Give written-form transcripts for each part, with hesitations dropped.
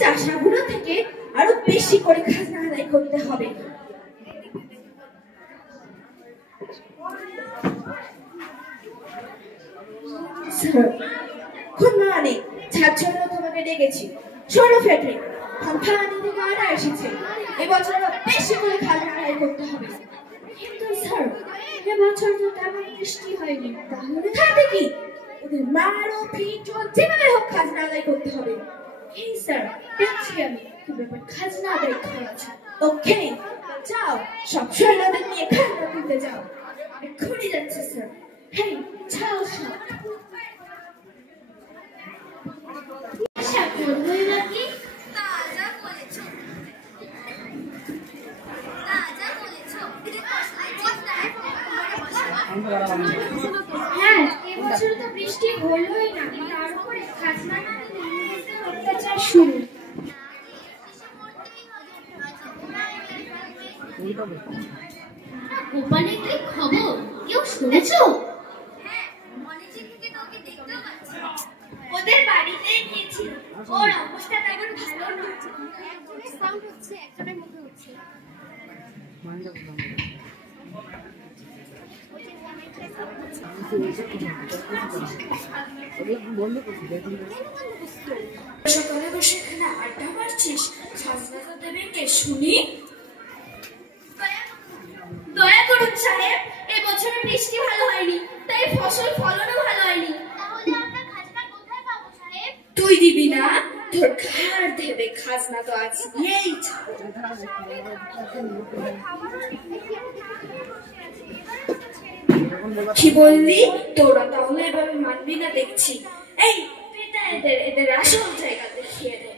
চাষাগুলো থেকে আরো বেশি করে খাজনা আদায় করতে হবে। গুড মর্নিং, যার জন্য তোমাকে ডেকেছি। শোনো ফেটে, কোম্পানি থেকে অর্ডার এসেছে, এবছর আরো বেশি করে খাজনা আদায় করতে হবে। কিন্তু স্যার, এবছর তো তেমন বৃষ্টি হয়নি, তাহলে খাবে কি? ওদের মারো পিটো যেভাবে হোক খাজনা আদায় করতে হবে। এই স্যার, দেখছি আমি কি ব্যাপার, খাজনা আদায় করেছে। ওকে, যাও সব সৈন্যদের নিয়ে খাজনা দিতে যাও। এক্ষুনি যাচ্ছে স্যার। হেই, যাও সব। হ্যাঁ, এবছর তো বৃষ্টি হলোই না, তার উপরে খাজনা না দিলে ইংরেজদের অত্যাচার শুরু। গোপালের কি খবর, কেউ শুনেছো? ওদের বাড়িতে গিয়েছি, ওর অবস্থা তেমন ভালো না। সাউন্ড হচ্ছে, একজনের মুখে হচ্ছে। সকালে বসে এখানে আড্ডা মারছিস, খাজনাটা দেবে কে শুনি? দয়া করুন সাহেব, এবছর বৃষ্টি ভালো হয়নি, তাই ফসল ফলনও ভালো হয়নি। তাহলে আমরা খাজনা কোথায় পাবো সাহেব? তুই দিবি না? তোর ঘাড় দেবে, খাজনা তো আজ নেই। কি বললি? তোরা তাহলে এভাবে মানবি না দেখছি। এই পিতা, এদের আসল জায়গা দেখিয়ে দে।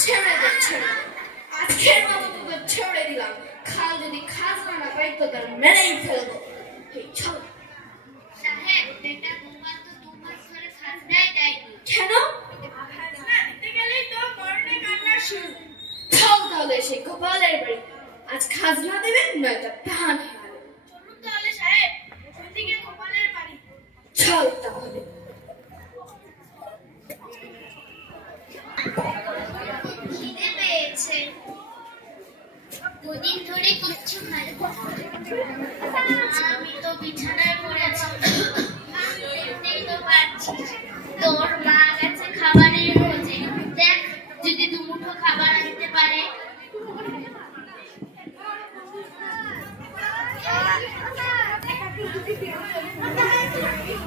ছেড়ে দে, ছেড়ে দে, আজকের মতো তোকে ছেড়ে দিলাম। খাল যদি খাজনা না পাই তোদের মেরেই ফেলবো। এই চল। সাহেব, বেটা গোপাল তো 2 মাস ধরে খাজনাই দেয়নি। কেন? খাজনা দিতে গেলেই তো মরণে কান্না শুরু। চল তাহলে সেই গোপালের বাড়ি, আজ খাজনা দেবেন নয়তো প্রাণ হারাবেন। চলুন তাহলে সাহেব, ওইদিকে গোপালের বাড়ি। চল তাহলে। খিদে পেয়েছে, দুদিন ধরে কিচ্ছু খাইনি। আমি তো বিছানায় পড়েছি, দেখতেই তো পাচ্ছিস। তোর মা গেছে খাবারের খোঁজে, দেখ যদি 2 মুঠো খাবার আনতে পারে।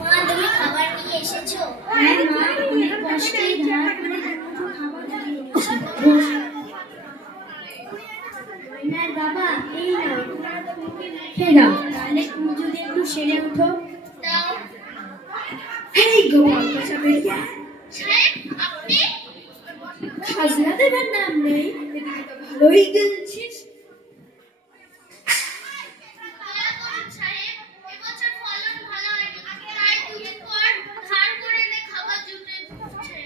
মা, তুমি খাবার নিয়ে এসেছো? হ্যাঁ মা, অনেক কষ্টে ধার করে খাবার নিয়ে এসেছি। বাবা, এই নাও, খেয়ে নাও, তাহলে তুমি যদি একটু সেরে উঠো। দাও। এই গোপাল বাসা বেরিয়ে সাহেব, আপনি? খাজনা দেবার নাম নেই, এদিকে তো ভালোই গেলছিস। দয়া করুন সাহেব, এবছর ফলন ভালো হয়নি, তাই 2 দিন পর ধার করে এনে খাবার জুটেছে।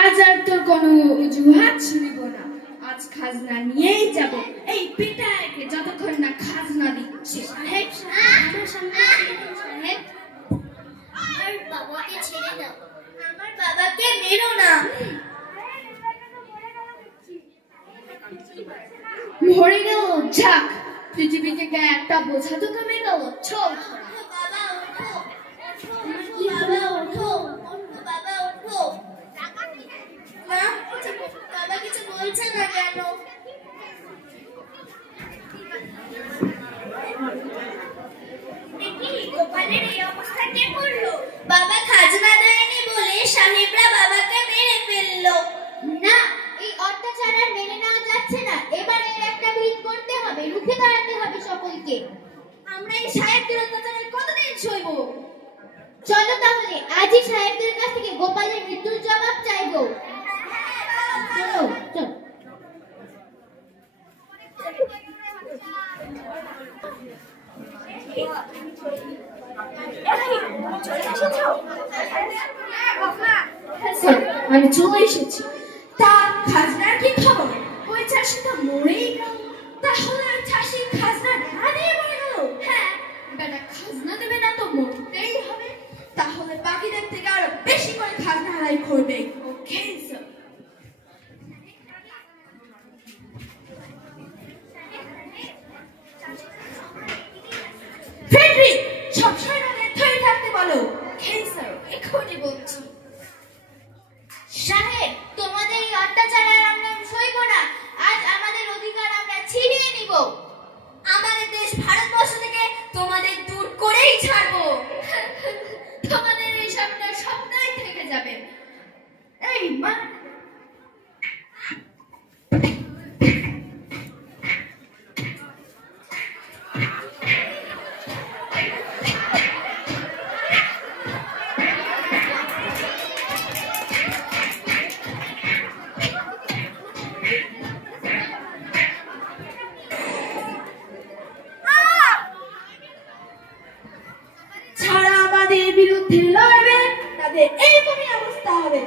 আজ আর তোর কোনো অজুহাত শুনিব না, আজ খাজনা নিয়েই যাব। এই পিটাকে যতক্ষণ না খাজনা দিচ্ছে। সাহেব, আমার সামনে সাহেব, আমার বাবাকে ছেড়ে দাও। আমার বাবাকে মেরো না। মরে গেল, যাক, পৃথিবী থেকে একটা বোঝা তো কমে গেল। চল। বাবা ওঠো, বাবা ওঠো, বাবা ওঠো। মা, বাবা কিছু বলছে না কেন? দেখি গোপালের এই অবস্থা কে করলো? বাবা খাজনা দেয়নি বলে সাহেবরা বাবাকে মেরে ফেললো। না, এই অত্যাচার আর মেনে নেওয়া যাচ্ছে না। এবার এর একটা বিহিত করতে হবে, রুখে দাঁড়াতে হবে সকলকে। আমরা এই সাহেবদের অত্যাচারের কতদিন সইব? চলো তাহলে আজই সাহেবদের কাছ থেকে গোপালের মৃত্যুর জবাব চাইবো। চলো, চলো। আমি চলে এসেছি। তা খাজনার কি খবর? ওই চাষিটা মরেই গেল, তাহলে আর চাষি খাজনা না দিয়ে মরে গেল? হ্যাঁ, বেটা খাজনা দেবে না তো মরতেই হবে। তাহলে বাকিদের থেকে আরো বেশি করে খাজনা আদায় করবে। Okay sir. ফ্রেডরিক, সবসময় ধরে থাকতে বলো। ওকে স্যার, এক্ষুনি বলছি। সাহেব, তোমাদের এই অত্যাচার আর আমরা সইব না। আজ আমাদের অধিকার আমরা ছিনিয়ে নিব। আমাদের দেশ ভারতবর্ষ থেকে তোমাদের দূর করেই ছাড়বো। তোমাদের এই স্বপ্ন স্বপ্নই থেকে যাবে। এই মা, যারা আমাদের বিরুদ্ধে লড়বে তাদের এইরকমই অবস্থা হবে।